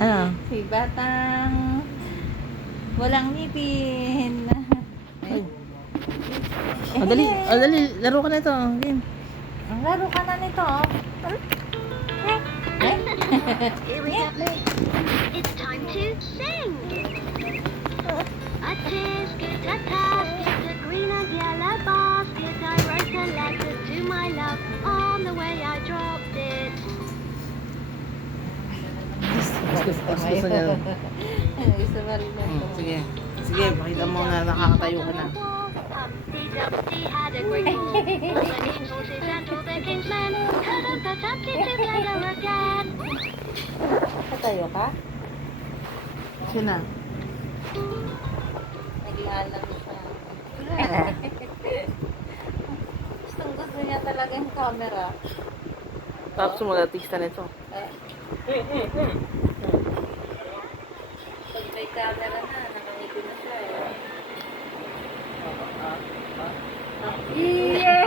Ano? Si Batang walang ngipin. O dali, laro ka na ito. Game. Ang laro ka na nito. Here we go. It's time to sing. A tisket, a tasket, a green and yellow basket. I wrote a letter to my love. On the way I dropped it. Gusto niya. Gusto mo rin na ito. Sige. Sige, pakita mo na nakakatayo ka na. Humpty Dumpty had a great fall. All the king's horses and all the king's men couldn't put Humpty together again. Katayo ka? Sina? Naging alam siya. Gustong gusto niya talaga yung camera. Tapos mo artista nito. Pag may camera na, nakangiti na siya eh. Yeah!